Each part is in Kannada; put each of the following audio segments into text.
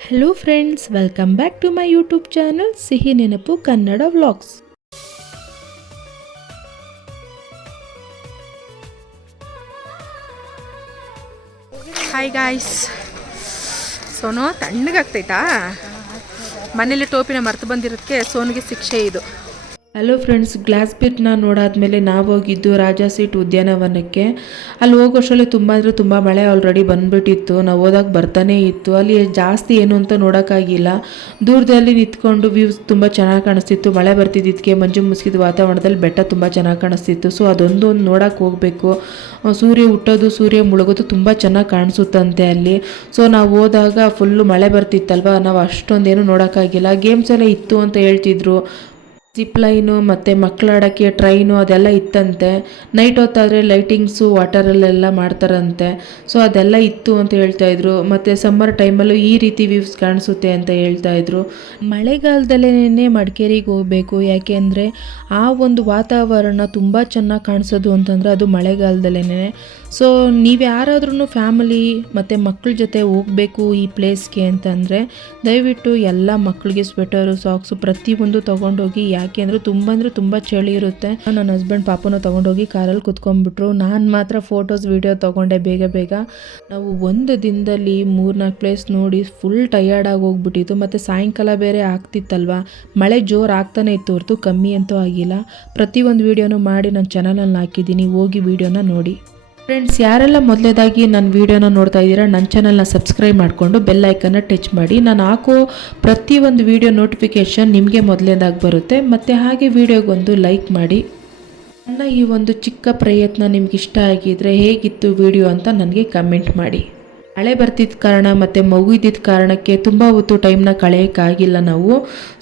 Hello friends welcome back to my YouTube channel Sihi Nenapu Kannada vlogs hi guys Sonu ತಣ್ಣಗಾಗ್ತೈತಾ? ಮನೇಲಿ ಟೋಪಿನ ಮರೆತು ಬಂದಿರೋದಕ್ಕೆ ಸೋನಿಗೆ ಶಿಕ್ಷೆ ಇದು. ಹಲೋ ಫ್ರೆಂಡ್ಸ್ ಗ್ಲಾಸ್ ಬೀಟ್ನ ನೋಡಾದ್ಮೇಲೆ ನಾವು ಹೋಗಿದ್ದು ರಾಜಾ ಸೀಟ್ ಉದ್ಯಾನವನಕ್ಕೆ. ಅಲ್ಲಿ ಹೋಗೋಷ್ಟರಲ್ಲಿ ತುಂಬ ಅಂದರೆ ತುಂಬ ಮಳೆ ಆಲ್ರೆಡಿ ಬಂದುಬಿಟ್ಟಿತ್ತು. ನಾವು ಹೋದಾಗ ಬರ್ತಾನೆ ಇತ್ತು. ಅಲ್ಲಿ ಜಾಸ್ತಿ ಏನು ಅಂತ ನೋಡೋಕ್ಕಾಗಿಲ್ಲ. ದೂರದಲ್ಲಿ ನಿಂತ್ಕೊಂಡು ವ್ಯೂಸ್ ತುಂಬ ಚೆನ್ನಾಗಿ ಕಾಣಿಸ್ತಿತ್ತು. ಮಳೆ ಬರ್ತಿದ್ದಕ್ಕೆ ಮಂಜು ಮುಸುಕಿದ ವಾತಾವರಣದಲ್ಲಿ ಬೆಟ್ಟ ತುಂಬ ಚೆನ್ನಾಗಿ ಕಾಣಿಸ್ತಿತ್ತು. ಸೊ ಅದೊಂದು ಒಂದು ನೋಡೋಕೆ ಹೋಗಬೇಕು. ಸೂರ್ಯ ಹುಟ್ಟೋದು, ಸೂರ್ಯ ಮುಳುಗೋದು ತುಂಬ ಚೆನ್ನಾಗಿ ಕಾಣಿಸುತ್ತಂತೆ ಅಲ್ಲಿ. ಸೊ ನಾವು ಹೋದಾಗ ಫುಲ್ಲು ಮಳೆ ಬರ್ತಿತ್ತಲ್ವ? ನಾವು ಅಷ್ಟೊಂದೇನು ನೋಡೋಕ್ಕಾಗಿಲ್ಲ. ಗೇಮ್ಸ್ ಎಲ್ಲ ಇತ್ತು ಅಂತ ಹೇಳ್ತಿದ್ರು. ಜಿಪ್ ಲೈನು ಮತ್ತು ಮಕ್ಕಳಾಡೋಕ್ಕೆ ಟ್ರೈನು ಅದೆಲ್ಲ ಇತ್ತಂತೆ. ನೈಟ್ ಹೊತ್ತಾದರೆ ಲೈಟಿಂಗ್ಸು ವಾಟರಲ್ಲೆಲ್ಲ ಮಾಡ್ತಾರಂತೆ. ಸೊ ಅದೆಲ್ಲ ಇತ್ತು ಅಂತ ಹೇಳ್ತಾಯಿದ್ರು ಮತ್ತು ಸಮ್ಮರ್ ಟೈಮಲ್ಲೂ ಈ ರೀತಿ ವ್ಯೂಸ್ ಕಾಣಿಸುತ್ತೆ ಅಂತ ಹೇಳ್ತಾಯಿದ್ರು ಮಳೆಗಾಲದಲ್ಲೇ ಮಡಿಕೇರಿಗೆ ಹೋಗಬೇಕು. ಯಾಕೆ ಅಂದರೆ, ಆ ಒಂದು ವಾತಾವರಣ ತುಂಬ ಚೆನ್ನಾಗಿ ಕಾಣಿಸೋದು ಅಂತಂದರೆ ಅದು ಮಳೆಗಾಲದಲ್ಲೇ ಸೊ ನೀವು ಯಾರಾದ್ರೂ ಫ್ಯಾಮಿಲಿ ಮತ್ತು ಮಕ್ಕಳ ಜೊತೆ ಹೋಗಬೇಕು ಈ ಪ್ಲೇಸ್ಗೆ ಅಂತಂದರೆ, ದಯವಿಟ್ಟು ಎಲ್ಲ ಮಕ್ಕಳಿಗೆ ಸ್ವೆಟರು ಸಾಕ್ಸು ಪ್ರತಿಯೊಂದು ತೊಗೊಂಡೋಗಿ, ಯಾಕೆ ಅಂದರೆ ತುಂಬ ಅಂದರೆ ತುಂಬ ಚಳಿ ಇರುತ್ತೆ. ನನ್ನ ಹಸ್ಬೆಂಡ್ ಪಾಪನ ತೊಗೊಂಡೋಗಿ ಕಾರಲ್ಲಿ ಕುತ್ಕೊಂಡ್ಬಿಟ್ರು. ನಾನು ಮಾತ್ರ ಫೋಟೋಸ್ ವೀಡಿಯೋ ತೊಗೊಂಡೆ ಬೇಗ ಬೇಗ. ನಾವು ಒಂದು ದಿನದಲ್ಲಿ ಮೂರ್ನಾಲ್ಕು ಪ್ಲೇಸ್ ನೋಡಿ ಫುಲ್ ಟಯರ್ಡಾಗಿ ಹೋಗ್ಬಿಟ್ಟಿತ್ತು ಮತ್ತು ಸಾಯಂಕಾಲ ಬೇರೆ ಆಗ್ತಿತ್ತಲ್ವ? ಮಳೆ ಜೋರು ಆಗ್ತಾನೆ ಇತ್ತು ಹೊರತು ಕಮ್ಮಿ ಅಂತೂ ಆಗಿಲ್ಲ. ಪ್ರತಿಯೊಂದು ವೀಡಿಯೋನು ಮಾಡಿ ನನ್ನ ಚಾನಲಲ್ಲಿ ಹಾಕಿದ್ದೀನಿ. ಹೋಗಿ ವೀಡಿಯೋನ ನೋಡಿ. ಫ್ರೆಂಡ್ಸ್ ಯಾರೆಲ್ಲ ಮೊದಲೇದಾಗಿ ನನ್ನ ವೀಡಿಯೋನ ನೋಡ್ತಾ ಇದ್ದೀರಾ, ನನ್ನ ಚಾನಲ್ನ ಸಬ್ಸ್ಕ್ರೈಬ್ ಮಾಡಿಕೊಂಡು ಬೆಲ್ ಐಕನ್ನ ಟಚ್ ಮಾಡಿ. ನಾನು ಹಾಕೋ ಪ್ರತಿಯೊಂದು ವೀಡಿಯೋ ನೋಟಿಫಿಕೇಷನ್ ನಿಮಗೆ ಮೊದಲೇದಾಗಿ ಬರುತ್ತೆ. ಮತ್ತು ಹಾಗೆ ವೀಡಿಯೋಗೊಂದು ಲೈಕ್ ಮಾಡಿ. ನನ್ನ ಈ ಒಂದು ಚಿಕ್ಕ ಪ್ರಯತ್ನ ನಿಮ್ಗೆ ಇಷ್ಟ ಆಗಿದ್ರೆ ಹೇಗಿತ್ತು ವಿಡಿಯೋ ಅಂತ ನನಗೆ ಕಮೆಂಟ್ ಮಾಡಿ. ಮಳೆ ಬರ್ತಿದ್ದ ಕಾರಣ ಮತ್ತು ಮಗು ಇದ್ದಿದ್ದ ಕಾರಣಕ್ಕೆ ತುಂಬ ಹೊತ್ತು ಟೈಮ್ನ ಕಳೆಯೋಕ್ಕಾಗಿಲ್ಲ ನಾವು.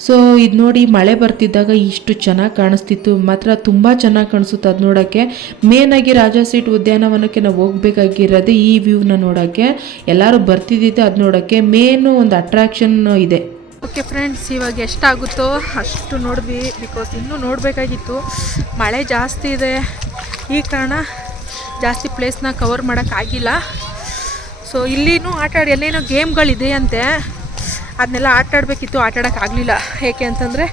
ಸೊ ಇದು ನೋಡಿ ಮಳೆ ಬರ್ತಿದ್ದಾಗ ಇಷ್ಟು ಚೆನ್ನಾಗಿ ಕಾಣಿಸ್ತಿತ್ತು. ಮಾತ್ರ ತುಂಬ ಚೆನ್ನಾಗಿ ಕಾಣಿಸುತ್ತೆ ಅದು ನೋಡೋಕ್ಕೆ. ಮೇನಾಗಿ ರಾಜಾ ಸೀಟ್ ಉದ್ಯಾನವನಕ್ಕೆ ನಾವು ಹೋಗಬೇಕಾಗಿರೋದೇ ಈ ವ್ಯೂನ ನೋಡೋಕ್ಕೆ. ಎಲ್ಲರೂ ಬರ್ತಿದ್ದಿದ್ದೆ ಅದು ನೋಡೋಕ್ಕೆ. ಮೇನು ಒಂದು ಅಟ್ರಾಕ್ಷನ್ ಇದೆ. ಓಕೆ ಫ್ರೆಂಡ್ಸ್ ಇವಾಗ ಎಷ್ಟಾಗುತ್ತೋ ಅಷ್ಟು ನೋಡಿದ್ವಿ. ಬಿಕಾಸ್ ಇನ್ನೂ ನೋಡಬೇಕಾಗಿತ್ತು. ಮಳೆ ಜಾಸ್ತಿ ಇದೆ. ಈ ಕಾರಣ ಜಾಸ್ತಿ ಪ್ಲೇಸ್ನ ಕವರ್ ಮಾಡೋಕ್ಕಾಗಿಲ್ಲ ಸೊ ಇಲ್ಲಿನೂ ಆಟ ಆಡಿ ಎಲ್ಲೇನೋ ಗೇಮ್ಗಳಿದೆಯಂತೆ ಅದನ್ನೆಲ್ಲ ಆಟ ಆಡಬೇಕಿತ್ತು, ಆಟ ಆಡೋಕ್ಕಾಗಲಿಲ್ಲ ಏಕೆ ಅಂತಂದರೆ,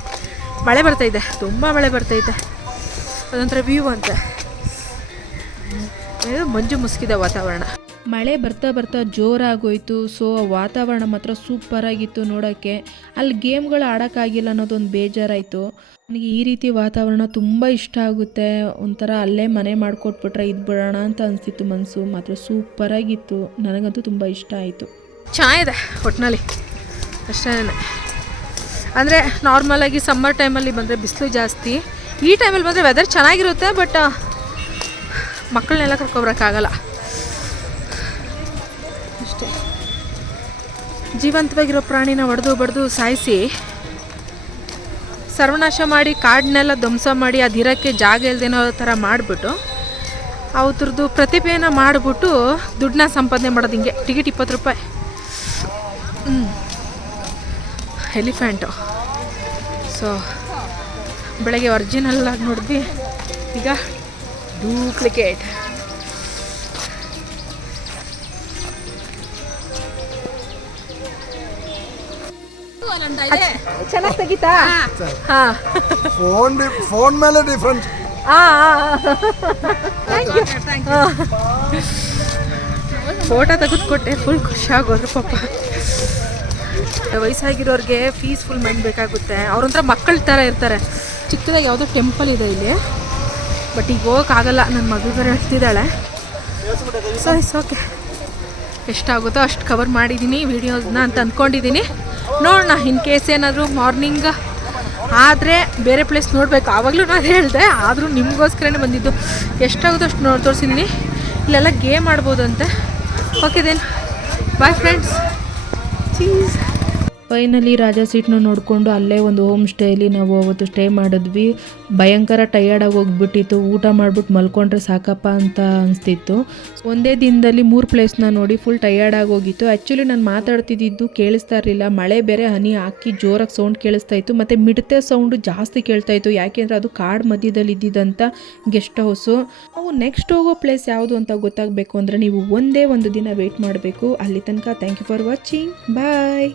ಮಳೆ ಬರ್ತಾಯಿದೆ ತುಂಬ ಮಳೆ ಬರ್ತೈತೆ ಅದೊಂಥರ ವ್ಯೂ ಅಂತೆ. ಮಂಜು ಮುಸುಕಿದ ವಾತಾವರಣ. ಮಳೆ ಬರ್ತಾ ಬರ್ತಾ ಜೋರಾಗೋಯ್ತು. ಸೊ ವಾತಾವರಣ ಮಾತ್ರ ಸೂಪರಾಗಿತ್ತು ನೋಡೋಕ್ಕೆ. ಅಲ್ಲಿ ಗೇಮ್ಗಳು ಆಡೋಕ್ಕಾಗಿಲ್ಲ ಅನ್ನೋದೊಂದು ಬೇಜಾರಾಯಿತು. ನನಗೆ ಈ ರೀತಿ ವಾತಾವರಣ ತುಂಬ ಇಷ್ಟ ಆಗುತ್ತೆ. ಒಂಥರ ಅಲ್ಲೇ ಮನೆ ಮಾಡಿಕೊಟ್ಬಿಟ್ರೆ ಇದು ಬಿಡೋಣ ಅಂತ ಅನಿಸ್ತಿತ್ತು ಮನಸ್ಸು ಮಾತ್ರ ಸೂಪರಾಗಿತ್ತು ನನಗಂತೂ ತುಂಬ ಇಷ್ಟ ಆಯಿತು. ಚೆನ್ನಾಗಿದೆ ಒಟ್ಟಿನಲ್ಲಿ ಅಷ್ಟೇ ಅಂದರೆ ನಾರ್ಮಲಾಗಿ ಸಮ್ಮರ್ ಟೈಮಲ್ಲಿ ಬಂದರೆ ಬಿಸಿಲು ಜಾಸ್ತಿ. ಈ ಟೈಮಲ್ಲಿ ಬಂದರೆ ವೆದರ್ ಚೆನ್ನಾಗಿರುತ್ತೆ ಬಟ್ ಮಕ್ಕಳನ್ನೆಲ್ಲ ಕರ್ಕೊಬರೋಕ್ಕಾಗಲ್ಲ. ಅಷ್ಟೇ. ಜೀವಂತವಾಗಿರೋ ಪ್ರಾಣಿನ ಹೊಡೆದು ಬಡ್ದು ಸಾಯಿಸಿ ಸರ್ವನಾಶ ಮಾಡಿ ಕಾಡನ್ನೆಲ್ಲ ಧ್ವಂಸ ಮಾಡಿ ಅದಿರೋಕ್ಕೆ ಜಾಗ ಇಲ್ದೇನೋ ಥರ ಮಾಡಿಬಿಟ್ಟು ಅವ್ರದ್ದು ಪ್ರತಿಭೆನ ಮಾಡಿಬಿಟ್ಟು ದುಡ್ಡನ್ನ ಸಂಪಾದನೆ ಮಾಡೋದು ಹಿಂಗೆ. ಟಿಕೆಟ್ ಇಪ್ಪತ್ತು ರೂಪಾಯಿ. ಹ್ಞೂ ಎಲಿಫೆಂಟು. ಸೊ, ಬೆಳಗ್ಗೆ ಒರಿಜಿನಲ್ ಆಗಿ ನೋಡಿದ್ವಿ. ಈಗ ಡೂಪ್ಲಿಕೇಟ್ ಚೆನ್ನಾಗಿ ತೆಗಿತಾ? ಹಾಂ. ಫೋನ್ ಫೋನ್ ಮೇಲೆ ಡಿಫ್ರೆನ್ಸ್ ಫೋಟೋ ತೆಗೆದುಕೊಟ್ಟೆ ಫುಲ್ ಖುಷಿಯಾಗೋರು ಪಾಪ. ವಯಸ್ಸಾಗಿರೋರಿಗೆ ಪೀಸ್ಫುಲ್ ಮೈಂಡ್ ಬೇಕಾಗುತ್ತೆ ಅವ್ರೊಂಥರ ಮಕ್ಕಳ ಥರ ಇರ್ತಾರೆ. ಚಿಕ್ಕದಾಗ ಯಾವುದೋ ಟೆಂಪಲ್ ಇದೆ ಇಲ್ಲಿ. ಬಟ್ ಈಗ ಹೋಗೋಕ್ಕಾಗಲ್ಲ. ನನ್ನ ಮಗಳು ಬೇರೆ ಹೇಳ್ತಿದ್ದಾಳೆ. ಸೊ ಇಟ್ಸ್ ಓಕೆ ಎಷ್ಟಾಗುತ್ತೋ ಅಷ್ಟು ಕವರ್ ಮಾಡಿದ್ದೀನಿ ವೀಡಿಯೋಸ್ನ ಅಂತ ಅಂದ್ಕೊಂಡಿದ್ದೀನಿ ನೋಡೋಣ ಇನ್ ಕೇಸ್ ಏನಾದರೂ ಮಾರ್ನಿಂಗ್ ಆದರೆ ಬೇರೆ ಪ್ಲೇಸ್ ನೋಡಬೇಕು. ಆವಾಗಲೂ ನಾನು ಹೇಳಿದೆ, ಆದರೂ ನಿಮಗೋಸ್ಕರನೇ ಬಂದಿದ್ದು. ಎಷ್ಟಾಗುತ್ತೋ ಅಷ್ಟು ನೋಡಿ ತೋರಿಸಿದ್ದೀನಿ ಇಲ್ಲೆಲ್ಲ game ಆಡ್ಬೋದಂತೆ. Okay then bye friends cheese finally Raja ಸೀಟ್ನ ನೋಡಿಕೊಂಡು ಅಲ್ಲೇ ಒಂದು ಹೋಮ್ ಸ್ಟೇಲಿ ನಾವು ಅವತ್ತು ಸ್ಟೇ ಮಾಡಿದ್ವಿ. ಭಯಂಕರ ಟಯರ್ಡಾಗಿ ಹೋಗ್ಬಿಟ್ಟಿತ್ತು. ಊಟ ಮಾಡಿಬಿಟ್ಟು ಮಲ್ಕೊಂಡ್ರೆ ಸಾಕಪ್ಪ ಅಂತ ಅನಿಸ್ತಿತ್ತು. ಒಂದೇ ದಿನದಲ್ಲಿ ಮೂರು ಪ್ಲೇಸ್ನ ನೋಡಿ ಫುಲ್ ಟಯರ್ಡಾಗಿ ಹೋಗಿತ್ತು. ಆ್ಯಕ್ಚುಲಿ ನಾನು ಮಾತಾಡ್ತಿದ್ದಿದ್ದು ಕೇಳಿಸ್ತಾ ಇರಲಿಲ್ಲ. ಮಳೆ ಬೇರೆ, ಹನಿ ಹಾಕಿ ಜೋರಾಗಿ ಸೌಂಡ್ ಕೇಳಿಸ್ತಾ ಇತ್ತು. ಮತ್ತು ಮಿಡತೆ ಸೌಂಡು ಜಾಸ್ತಿ ಕೇಳ್ತಾ ಇತ್ತು. ಯಾಕೆಂದರೆ ಅದು ಕಾಡು ಮಧ್ಯದಲ್ಲಿ ಇದ್ದಿದ್ದಂಥ ಗೆಸ್ಟ್ ಹೌಸು ಅವು ನೆಕ್ಸ್ಟ್ ಹೋಗೋ ಪ್ಲೇಸ್ ಯಾವುದು ಅಂತ ಗೊತ್ತಾಗಬೇಕು ಅಂದರೆ ನೀವು ಒಂದೇ ಒಂದು ದಿನ ವೆಯ್ಟ್ ಮಾಡಬೇಕು. ಅಲ್ಲಿ ತನಕ thank you for watching bye